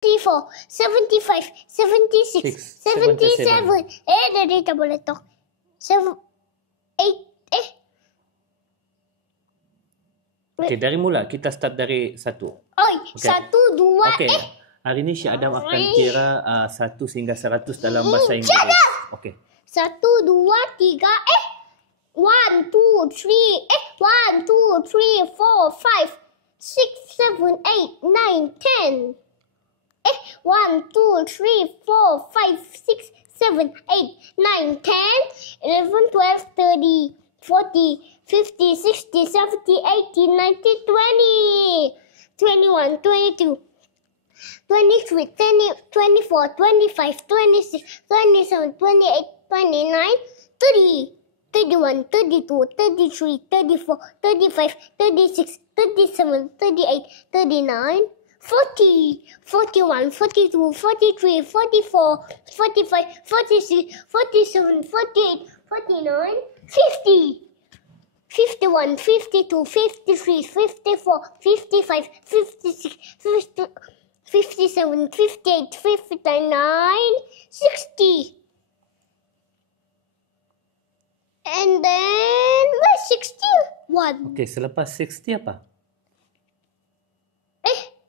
74, 75, 76, 77. Dari tak boleh talk. 7, 8, Okey, dari mula. Kita start dari 1. Oi, 1, 2, Okey. Hari ni Syed Adam akan kira 1 sehingga 100 dalam bahasa Inggeris. Okey. 1, 2, 3, 1, 2, 3, 1, 2, 3, 4, 5, 6, 7, 8, 9, 10. 1, 2, 3, 4, 5, 6, 7, 8, 9, 10, 11, 12, 13, 14, 15, 16, 17, 18, 19, 20, 21, 22, 23, 24, 25, 26, 27, 28, 29, 30, 31, 32, 33, 34, 35, 36, 37, 38, 39, 40, 41, 42, 43, 44, 45, 46, 47, 48, 49, 50, 51, 52, 53, 54, 55, 56, 57, 58, 59, 60. And then, where's 61? Okey, selepas 60 apa?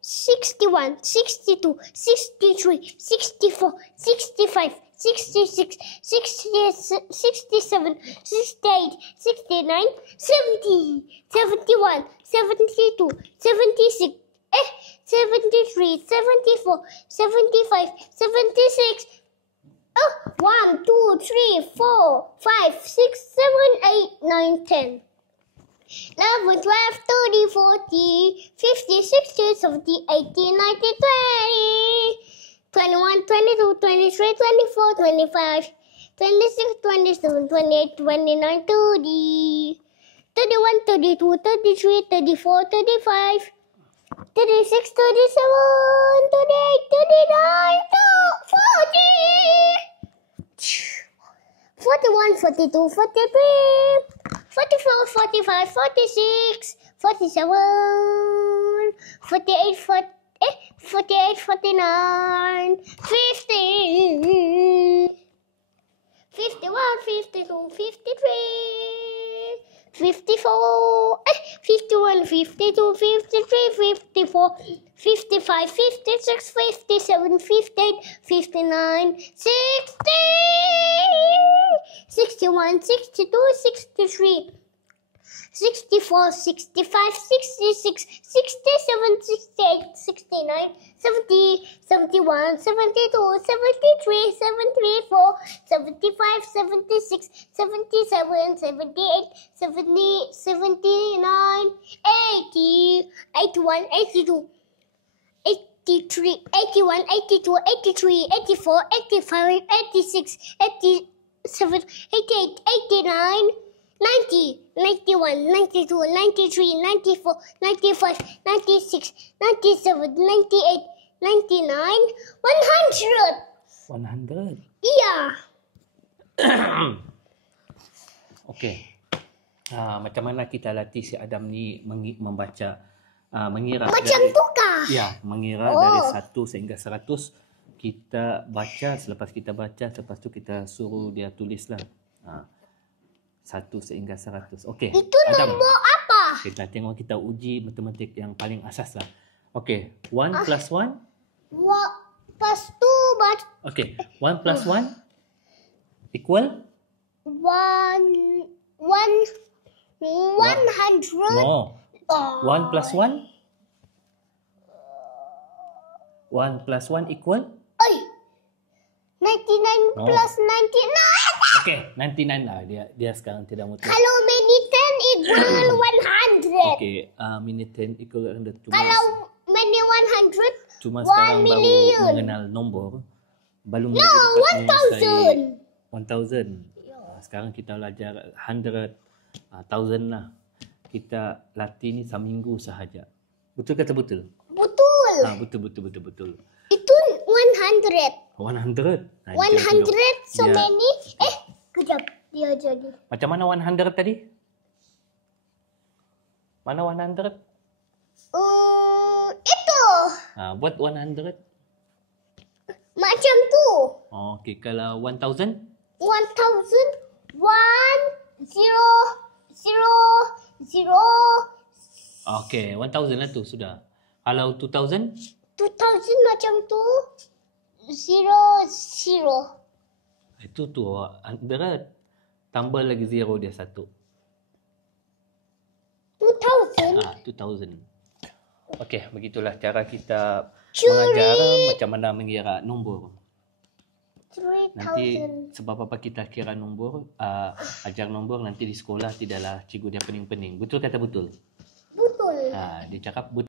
61, 62, 63, 64, 65, 66, 67, 68, 69, 70, 71, 72, 76, 73, 74, 75, 76. 1, 2, 3, 4, 5, 6, 7, 8, 9, 10. 11, 12, 13, 14, 15, 16, 17, 18, 19, 20, 21, 22, 23, 24, 25, 26, 27, 28, 29, 30, 31, 32, 33, 34, 35, 36, 37, 38, 39, 40, 41, 42, 43, 44, 45, 46, 47, 48, 48, 49, 50, 51, 52, 53, 54, 51, 52, 53, 54, 55, 56, 57, 58, 59, 60, 61, 62, 63, 64, 65, 66, 67, 68, 69, 70, 71, 72, 73, 74, 75, 76, 77, 78, 70, 79, 80, 81, 82, 83, 81, 82, 83, 84, 85, 86, 87, 88, 89, 90, 91, 92, 93, 94, 95, 96, 97, 98, 99, 100. 100. Iya. Okey. Macam mana kita latih si Adam ni membaca, mengira Macam dari, tu kah? ya, mengira dari 1 sehingga 100. Kita baca, selepas kita baca, lepas tu kita suruh dia tulislah 1 sehingga 100. Okey. Itu Adam, nombor apa? kita tengok, kita uji matematik yang paling asas lah. Okey. 1 plus 1. Lepas tu Okey. 1 plus 1 equal? 100. No. 1 plus 1? 1 plus 1 equal? 99 No. plus 99. Okey, 99 lah. Dia sekarang tidak mutlak. Kalau many 10 equal 100. Okey, mini 10 equal 100. Kalau many 100, Cuma 1 sekarang million. baru mengenal nombor. Belum No, lagi dapat 1000. 1000. Sekarang kita belajar 100, 1000 lah. Kita latih ni seminggu sahaja. Betul kata betul? Betul. Betul. Itu 100. 100. 100 so Ya. many. Kejap. Dia jadi. Macam mana 100 tadi? Mana 100? Itu. Buat 100. Macam tu. Okey, kalau 1000? 1000, 1, 0, 0, 0, Okey, 1000 lah tu sudah. Kalau 2000? 2000 macam tu. 0, 0. Itu tu berat. Tambah lagi zero dia satu. 2000. 2000. Okey, begitulah cara kita Curi. mengajar macam mana mengira nombor. 3000. Nanti sebab apa kita kira nombor, ajar nombor nanti di sekolah tidaklah cikgu dia pening-pening. Betul kata betul? Betul. Dia cakap betul.